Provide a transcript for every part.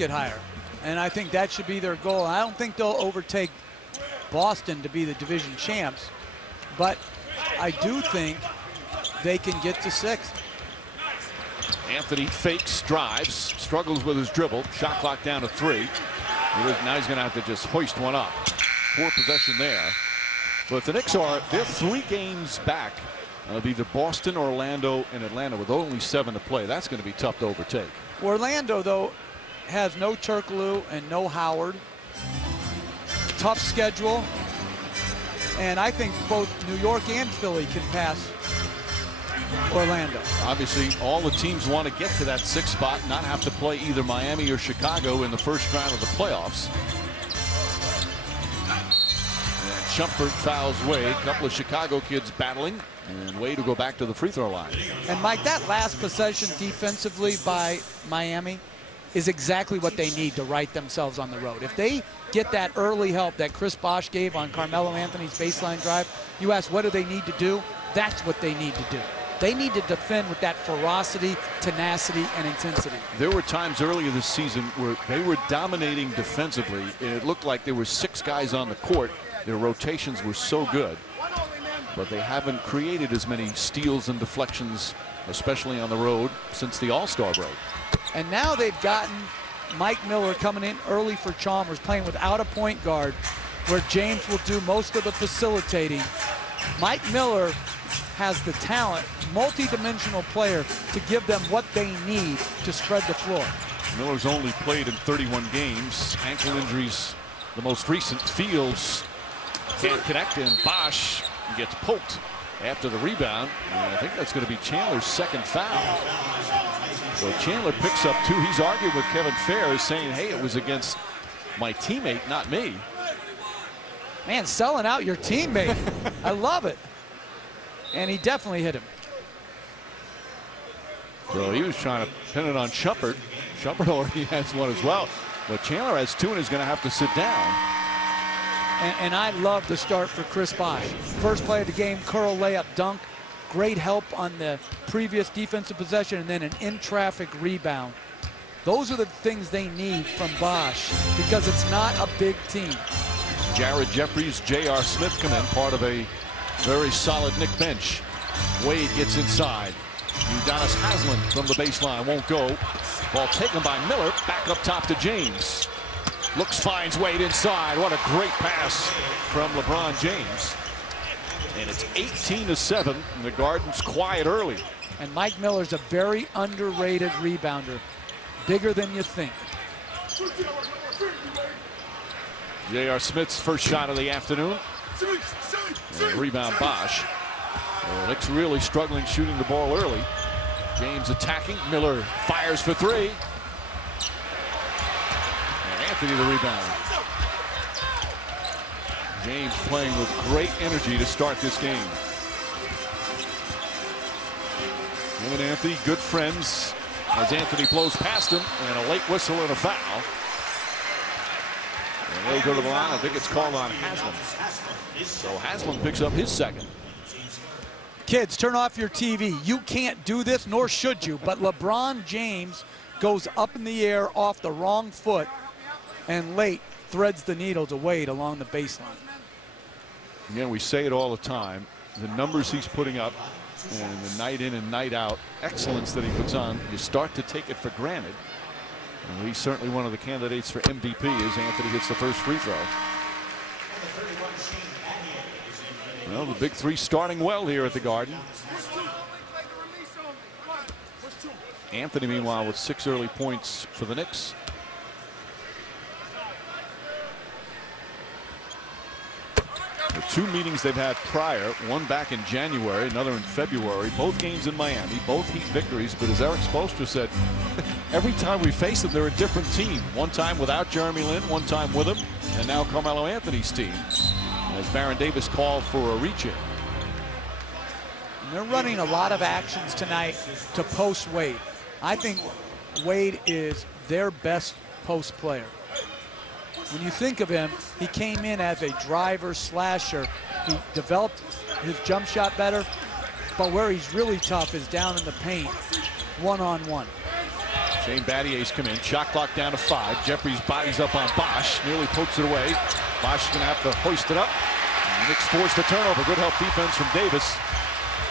get higher. And I think that should be their goal. I don't think they'll overtake Boston to be the division champs, but I do think they can get to 6th. Anthony fakes, drives, struggles with his dribble. Shot clock down to 3. Now he's going to have to just hoist one up. Poor possession there. But the Knicks they're 3 games back of either Boston, Orlando, and Atlanta with only 7 to play. That's going to be tough to overtake. Orlando, though, has no Turkoglu and no Howard. Tough schedule. And I think both New York and Philly can pass Orlando. Obviously, all the teams want to get to that 6th spot, not have to play either Miami or Chicago in the first round of the playoffs. And Shumpert fouls Wade. A couple of Chicago kids battling, and Wade will go back to the free throw line. And Mike, that last possession defensively by Miami is exactly what they need to right themselves on the road. If they get that early help that Chris Bosh gave on Carmelo Anthony's baseline drive, you ask what do they need to do? That's what they need to do. They need to defend with that ferocity, tenacity, and intensity. There were times earlier this season where they were dominating defensively, and it looked like there were 6 guys on the court. Their rotations were so good, but they haven't created as many steals and deflections, especially on the road, since the All-Star break. And now they've gotten Mike Miller coming in early for Chalmers, playing without a point guard, where James will do most of the facilitating. Mike Miller has the talent, multi-dimensional player, to give them what they need to spread the floor. Miller's only played in 31 games. Ankle injuries, the most recent. Fields can't connect, and Bosh gets poked after the rebound. And I think that's going to be Chandler's 2nd foul. So Chandler picks up 2. He's argued with Kevin Ferris, saying, hey, it was against my teammate, not me. Man, selling out your teammate. I love it. And he definitely hit him. So he was trying to pin it on Shumpert. Shumpert already has one as well. But Chandler has 2 and is going to have to sit down. And I love the start for Chris Bosh. First play of the game, curl layup dunk. Great help on the previous defensive possession, and then an in-traffic rebound. Those are the things they need from Bosh, because it's not a big team. Jared Jeffries, J.R. Smith come in, part of a very solid Knick bench. Wade gets inside. Udonis Haslem from the baseline won't go. Ball taken by Miller. Back up top to James. Looks, finds Wade inside. What a great pass from LeBron James. And it's 18-7. And the Garden's quiet early. And Mike Miller's a very underrated rebounder. Bigger than you think. J.R. Smith's first shot of the afternoon. And rebound Bosh. The Knicks really struggling shooting the ball early. James attacking. Miller fires for 3. And Anthony the rebound. James playing with great energy to start this game. Him and Anthony, good friends, as Anthony blows past him, and a late whistle and a foul. And they'll go to the line. I think it's called on Haslem. So Haslem picks up his 2nd. Kids, turn off your TV. You can't do this, nor should you. But LeBron James goes up in the air off the wrong foot, and late threads the needle to Wade along the baseline. Again, we say it all the time. The numbers he's putting up, and the night in and night out excellence that he puts on, you start to take it for granted. And he's certainly one of the candidates for MVP as Anthony hits the first free throw. Well, the big 3 starting well here at the Garden. Anthony, meanwhile, with 6 early points for the Knicks. The 2 meetings they've had prior, one back in January, another in February, both games in Miami, both Heat victories. But as Eric Spoelstra said, every time we face them, they're a different team. One time without Jeremy Lin, one time with him, and now Carmelo Anthony's team, as Baron Davis called for a reach-in. They're running a lot of actions tonight to post Wade. I think Wade is their best post player. When you think of him, he came in as a driver slasher. He developed his jump shot better, but where he's really tough is down in the paint, one-on-one. Shane Battier's come in. Shot clock down to 5. Jeffries bodies up on Bosch. Nearly pokes it away. Bosch is going to have to hoist it up. Knicks forced a turnover. Good help defense from Davis.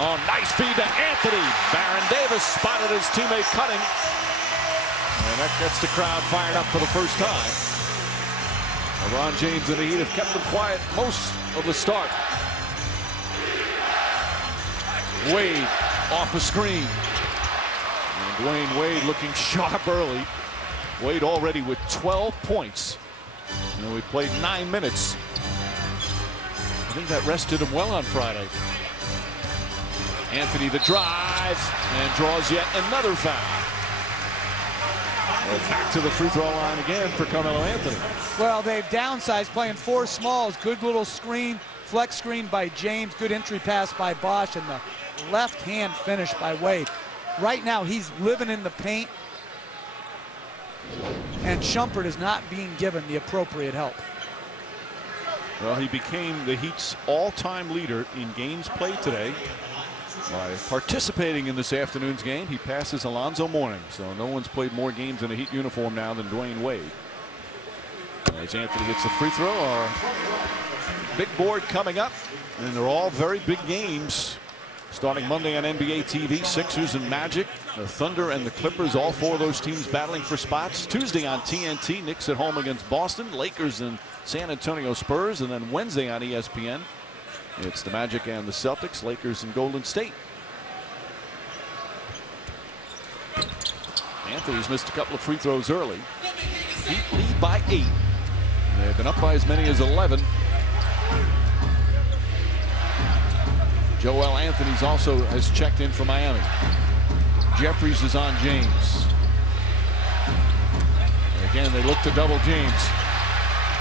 Oh, nice feed to Anthony. Baron Davis spotted his teammate cutting. And that gets the crowd fired up for the first time. LeBron James and the Heat have kept them quiet most of the start. Wade off the screen. And Dwayne Wade looking sharp early. Wade already with 12 points. And we played 9 minutes. I think that rested him well on Friday. Anthony the drive and draws yet another foul. Well, back to the free throw line again for Carmelo Anthony. Well, they've downsized, playing 4 smalls. Good little screen, flex screen by James. Good entry pass by Bosch, and the left hand finish by Wade. Right now, he's living in the paint, and Shumpert is not being given the appropriate help. Well, he became the Heat's all-time leader in games played today. By participating in this afternoon's game, he passes Alonzo Mourning. So no one's played more games in a Heat uniform now than Dwayne Wade. As Anthony hits the free throw, our big board coming up. And they're all very big games. Starting Monday on NBA TV, Sixers and Magic, the Thunder and the Clippers, all 4 of those teams battling for spots. Tuesday on TNT, Knicks at home against Boston, Lakers and San Antonio Spurs, and then Wednesday on ESPN, it's the Magic and the Celtics, Lakers and Golden State. Anthony's missed a couple of free throws early. Heat lead by 8. They've been up by as many as 11. Joel Anthony's also has checked in for Miami. Jeffries is on James. And again, they look to double James.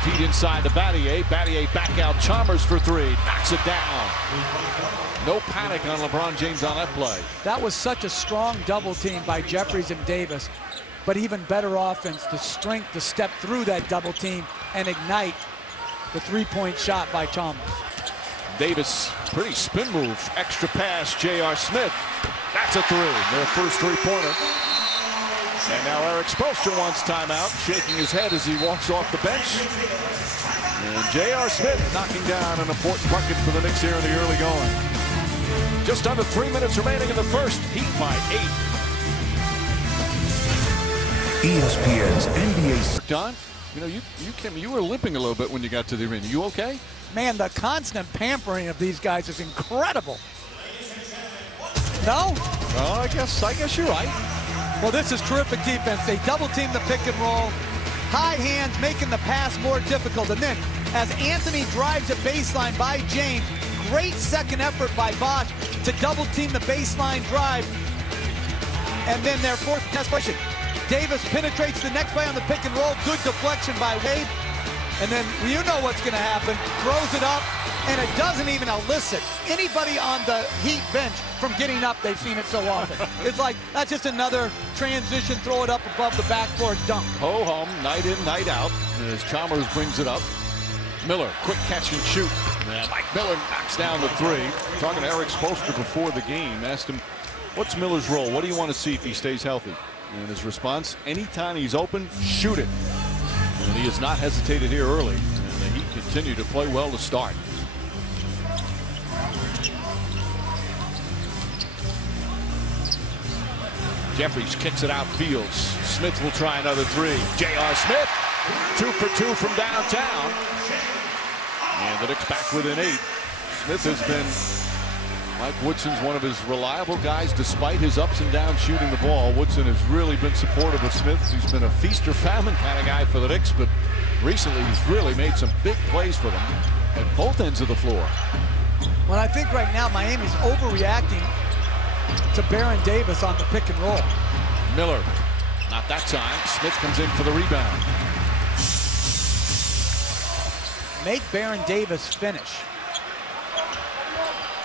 Feed inside to Battier. Battier back out. Chalmers for 3. Knocks it down. No panic on LeBron James on that play. That was such a strong double team by Jeffries and Davis. But even better offense, the strength to step through that double team and ignite the 3-point shot by Chalmers. Davis, pretty spin move. Extra pass, J.R. Smith. That's a 3. Their first 3-pointer. And now Eric Spoelstra wants timeout, shaking his head as he walks off the bench. And J.R. Smith knocking down an important bucket for the Knicks here in the early going. Just under 3 minutes remaining in the first. Heat by 8. ESPN's NBA. Don, you know, you were limping a little bit when you got to the arena. You okay? Man, the constant pampering of these guys is incredible. No? Well, I guess you're right. Well, this is terrific defense. They double team the pick and roll. High hands making the pass more difficult. And then as Anthony drives a baseline by James, great second effort by Bosch to double team the baseline drive. And then their fourth test question. Davis penetrates the next play on the pick and roll. Good deflection by Wade. And then you know what's going to happen. Throws it up, and it doesn't even elicit anybody on the Heat bench from getting up. They've seen it so often. It's like, that's just another transition, throw it up above the backboard dunk. Ho-hum, night in, night out, as Chalmers brings it up. Miller, quick catch and shoot. And Mike Miller knocks down the 3. Talking to Eric Spoelstra before the game, asked him, what's Miller's role? What do you want to see if he stays healthy? And his response, anytime he's open, shoot it. And he has not hesitated here early. And the Heat continue to play well to start. Jeffries kicks it out, Fields. Smith will try another 3. J.R. Smith, 2 for 2 from downtown. And the Knicks back within 8. Smith has been, Mike Woodson's one of his reliable guys despite his ups and downs shooting the ball. Woodson has really been supportive of Smith. He's been a feast or famine kind of guy for the Knicks, but recently he's really made some big plays for them at both ends of the floor. Well, I think right now Miami's overreacting to Baron Davis on the pick and roll. Miller, not that time. Smith comes in for the rebound. Make Baron Davis finish.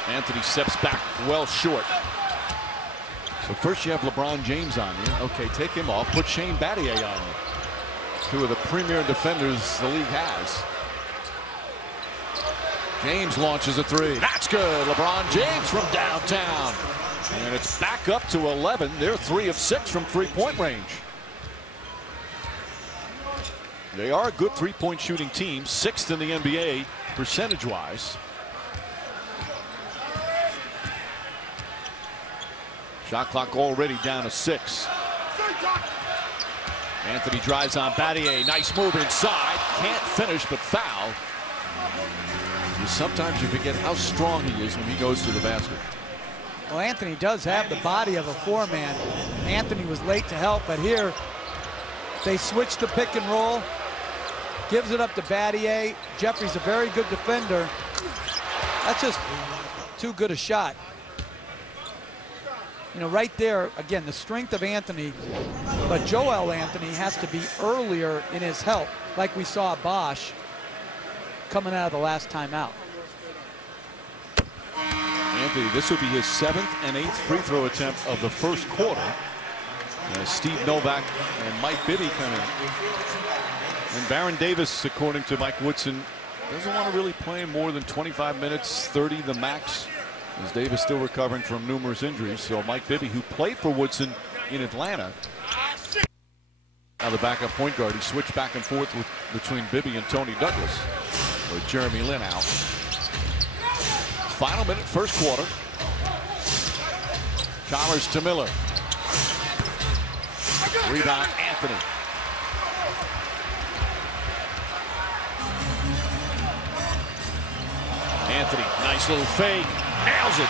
Anthony steps back well short. So first you have LeBron James on you. Okay, take him off. Put Shane Battier on you. 2 of the premier defenders the league has. James launches a 3. That's good. LeBron James from downtown. And it's back up to 11. They're 3 of 6 from 3-point range. They are a good three-point shooting team, 6th in the NBA percentage-wise. Shot clock already down to 6. Anthony drives on Battier. Nice move inside. Can't finish, but foul. Sometimes you forget how strong he is when he goes to the basket. Well, Anthony does have the body of a four-man. Anthony was late to help, but here they switch to pick and roll. Gives it up to Battier. Jeffrey's a very good defender. That's just too good a shot. You know, right there, again, the strength of Anthony, but Joel Anthony has to be earlier in his help, like we saw Bosch coming out of the last timeout. Anthony, this will be his 7th and 8th free throw attempt of the first quarter. Steve Novak and Mike Bibby kind of. And Baron Davis, according to Mike Woodson, doesn't want to really play more than 25 minutes, 30 the max, as Davis still recovering from numerous injuries. So Mike Bibby, who played for Woodson in Atlanta, now the backup point guard. He switched back and forth between Bibby and Tony Douglas, with Jeremy Lin out. Final minute, first quarter. Chalmers to Miller. Rebound, Anthony. Anthony, nice little fake, nails it.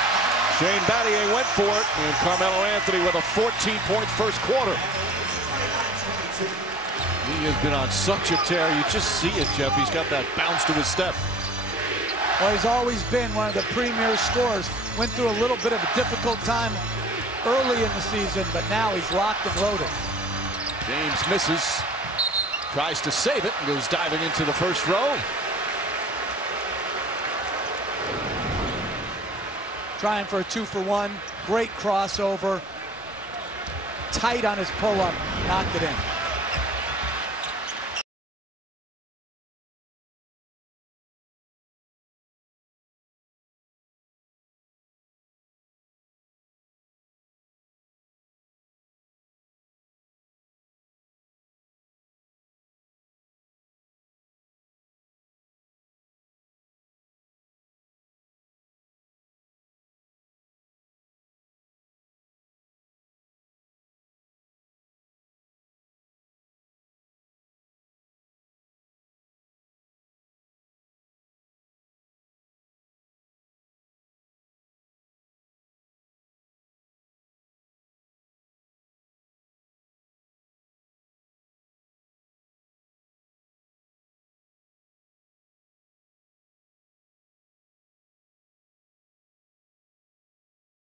Shane Battier went for it, and Carmelo Anthony with a 14-point first quarter. He has been on such a tear. You just see it, Jeff. He's got that bounce to his step. Well, he's always been one of the premier scorers. Went through a little bit of a difficult time early in the season, but now he's locked and loaded. James misses, tries to save it, and goes diving into the first row. Trying for a 2-for-1. Great crossover. Tight on his pull-up. Knocked it in.